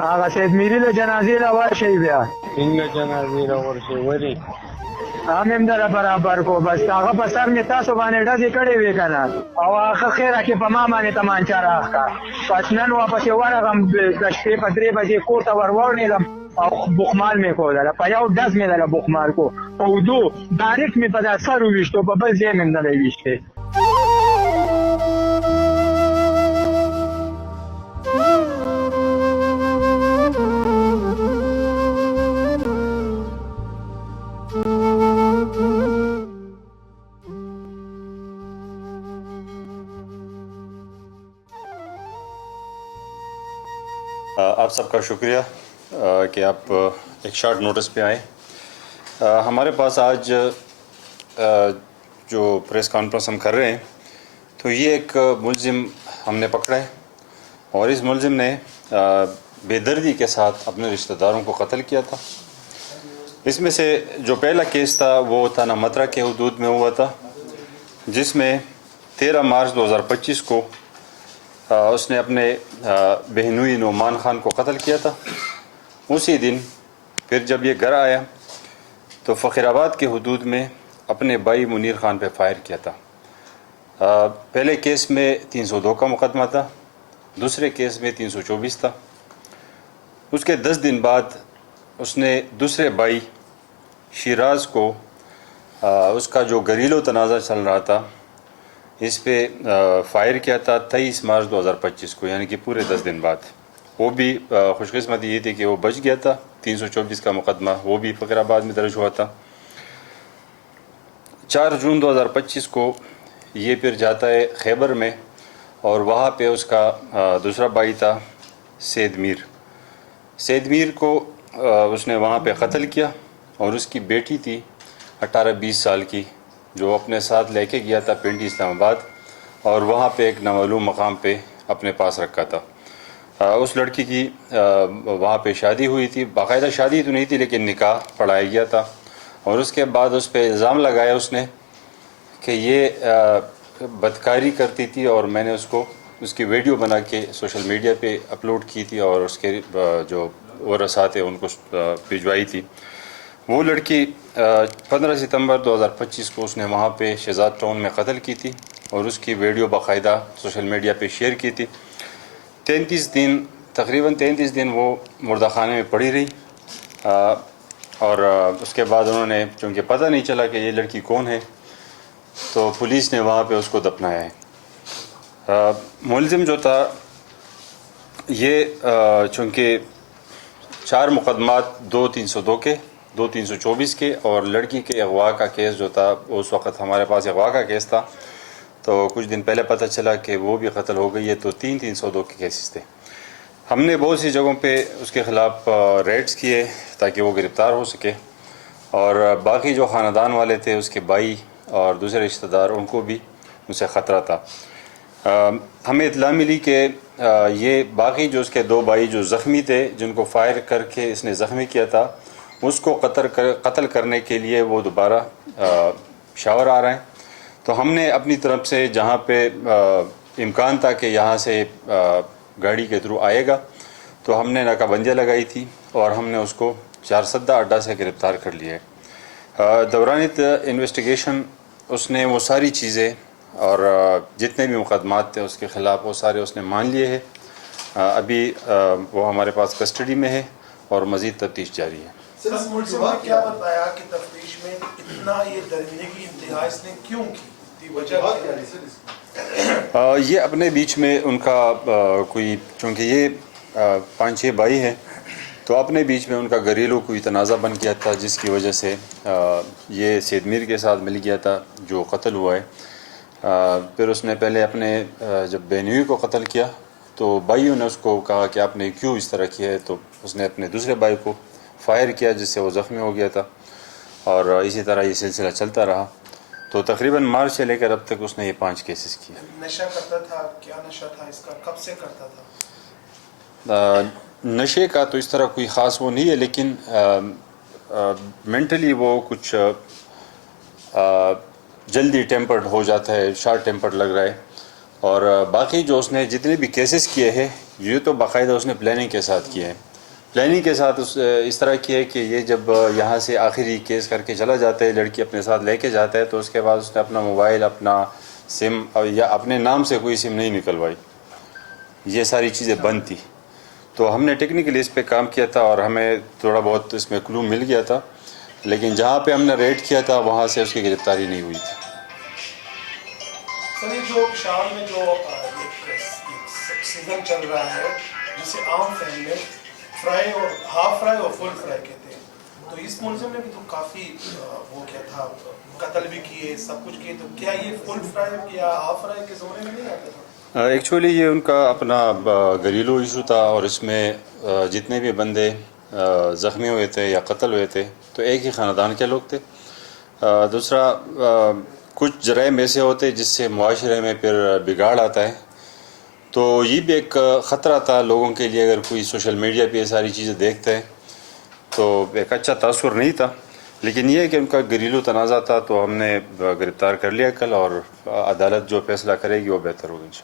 هغه سید میری له جنازې له ورشئ بیا څنګه جنازې راورشي ولې هم هم در برابر کو بس هغه په سر مې تاسو باندې ډزې کړې وې که نه او هغه خیره کې په ما باندې تمانچه راښکه بس نن واپسې ورغم د شپې په 3 بجې کور ته ور وړنېدم او بخمال مې کودله په یو ډز مې دله بخمال کو په اودو ډایرکټ مې په دا سر وویشتو په بل ځای مې نه دی ویشتی آپ سب کا شکریہ کہ آپ ایک شارٹ نوٹس پہ آئیں. ہمارے پاس آج جو پریس کانفرنس ہم کر رہے ہیں تو یہ ایک ملزم ہم نے پکڑا ہے اور اس ملزم نے بے دردی کے ساتھ اپنے رشتہ داروں کو قتل کیا تھا. اس میں سے جو پہلا کیس تھا وہ تھانہ مترا کے حدود میں ہوا تھا جس میں 13 مارچ 2025 کو اس نے اپنے بہنوئی نعمان خان کو قتل کیا تھا. اسی دن پھر جب یہ گھر آیا تو فخر آباد کے حدود میں اپنے بھائی منیر خان پہ فائر کیا تھا. پہلے کیس میں 302 کا مقدمہ تھا, دوسرے کیس میں 324 تھا. اس کے 10 دن بعد اس نے دوسرے بھائی شیراز کو اس کا جو گھریلو تنازع چل رہا تھا اس پہ فائر کیا تھا 23 مارچ 2025 کو, یعنی کہ پورے 10 دن بعد. وہ بھی خوش قسمتی یہ تھی کہ وہ بچ گیا تھا. 324 کا مقدمہ وہ بھی فخر آباد میں درج ہوا تھا. 4 جون 2025 کو یہ پھر جاتا ہے خیبر میں اور وہاں پہ اس کا دوسرا بھائی تھا سید میر. سید میر کو اس نے وہاں پہ قتل کیا اور اس کی بیٹی تھی 18-20 سال کی جو اپنے ساتھ لے کے گیا تھا پنڈی اسلام آباد اور وہاں پہ ایک نامعلوم مقام پہ اپنے پاس رکھا تھا. اس لڑکی کی وہاں پہ شادی ہوئی تھی, باقاعدہ شادی تو نہیں تھی لیکن نکاح پڑھایا گیا تھا. اور اس کے بعد اس پہ الزام لگایا اس نے کہ یہ بدکاری کرتی تھی اور میں نے اس کی ویڈیو بنا کے سوشل میڈیا پہ اپلوڈ کی تھی اور اس کے جو ورثاء تھے ان کو بھجوائی تھی. وہ لڑکی 15 ستمبر 2025 کو اس نے وہاں پہ شہزاد ٹاؤن میں قتل کی تھی اور اس کی ویڈیو باقاعدہ سوشل میڈیا پہ شیئر کی تھی. 33 دن تقریباً 33 دن وہ مردہ خانے میں پڑی رہی اور اس کے بعد انہوں نے چونکہ پتہ نہیں چلا کہ یہ لڑکی کون ہے تو پولیس نے وہاں پہ اس کو دفنایا ہے. ملزم جو تھا یہ چونکہ 4 مقدمات 2 302 کے 2 324 کے اور لڑکی کے اغوا کا کیس جو تھا اس وقت ہمارے پاس اغوا کا کیس تھا تو کچھ دن پہلے پتہ چلا کہ وہ بھی قتل ہو گئی ہے تو 3 302 کے کیسز تھے. ہم نے بہت سی جگہوں پہ اس کے خلاف ریڈز کیے تاکہ وہ گرفتار ہو سکے اور باقی جو خاندان والے تھے اس کے بھائی اور دوسرے رشتہ دار ان کو بھی اس سے خطرہ تھا. ہمیں اطلاع ملی کہ یہ باقی جو اس کے 2 بھائی جو زخمی تھے جن کو فائر کر کے اس نے زخمی کیا تھا اس کو قتل کرنے کے لیے وہ دوبارہ شاور آ رہے ہیں. تو ہم نے اپنی طرف سے جہاں پہ امکان تھا کہ یہاں سے گاڑی کے تھرو آئے گا تو ہم نے ناکہ بندیاں لگائی تھی اور ہم نے اس کو 4 سدہ اڈا سے گرفتار کر لیا ہے. دوران انویسٹیگیشن اس نے وہ ساری چیزیں اور جتنے بھی مقدمات تھے اس کے خلاف وہ سارے اس نے مان لیے ہیں. ابھی وہ ہمارے پاس کسٹڈی میں ہے اور مزید تفتیش جاری ہے. سر اس ملزم نے کیا بتایا کہ تفتیش میں اتنا یہ ڈرنے کی انتہا اس نے کیوں کی, وجہ کیا ہے سر؟ یہ اپنے بیچ میں ان کا کوئی چونکہ یہ 5-6 بھائی ہیں تو اپنے بیچ میں ان کا گھریلو کوئی تنازع بن گیا تھا جس کی وجہ سے یہ سید میر کے ساتھ مل گیا تھا جو قتل ہوا ہے. پھر اس نے پہلے اپنے جب بہنوئی کو قتل کیا تو بھائیوں نے اس کو کہا کہ آپ نے کیوں اس طرح کیا ہے تو اس نے اپنے دوسرے بھائی کو فائر کیا جس سے وہ زخمی ہو گیا تھا اور اسی طرح یہ سلسلہ چلتا رہا. تو تقریباً مارچ سے لے کر اب تک اس نے یہ 5 کیسز کیے. نشہ کرتا تھا, کیا نشہ تھا اس کا, کب سے کرتا تھا؟ نشے کا تو اس طرح کوئی خاص وہ نہیں ہے لیکن مینٹلی وہ کچھ جلدی ٹیمپرڈ ہو جاتا ہے, شارٹ ٹیمپرڈ لگ رہا ہے. اور باقی جو اس نے جتنے بھی کیسز کیے ہیں یہ تو باقاعدہ اس نے پلاننگ کے ساتھ کیے ہیں. پلاننگ کے ساتھ اس طرح کی ہے کہ یہ جب یہاں سے آخری کیس کر کے چلا جاتا ہے، لڑکی اپنے ساتھ لے کے جاتا ہے، تو اس کے بعد اس نے اپنا موبائل، اپنا سم یا اپنے نام سے کوئی سم نہیں نکلوائی. یہ ساری چیزیں بند تھی. تو ہم نے ٹیکنیکلی اس پہ کام کیا تھا اور ہمیں تھوڑا بہت اس میں کلو مل گیا تھا، لیکن جہاں پہ ہم نے ریڈ کیا تھا وہاں سے اس کی گرفتاری نہیں ہوئی تھی. سر یہ جو شام میں جو سیزن چل رہا ہے جسے عام فہم میں فرائی اور ہاف فرائی اور فل فرائی کہتے ہیں، تو اس ملزم نے بھی تو کافی وہ کیا تھا، قتل بھی کیے، سب کچھ کیے، تو کیا یہ فل فرائی یا ہاف فرائی کے زمرے میں نہیں آتا تھا؟ ایکچولی یہ ان کا اپنا گھریلو ایشو تھا، اور اس میں جتنے بھی بندے زخمی ہوئے تھے یا قتل ہوئے تھے تو ایک ہی خاندان کے لوگ تھے. دوسرا کچھ جرائم ایسے ہوتے جس سے معاشرے میں پھر بگاڑ آتا ہے، تو یہ بھی ایک خطرہ تھا لوگوں کے لیے. اگر کوئی سوشل میڈیا پہ یہ ساری چیزیں دیکھتے ہیں تو ایک اچھا تاثر نہیں تھا. لیکن یہ ہے کہ ان کا گھریلو تنازع تھا، تو ہم نے گرفتار کر لیا کل، اور عدالت جو فیصلہ کرے گی وہ بہتر ہوگا.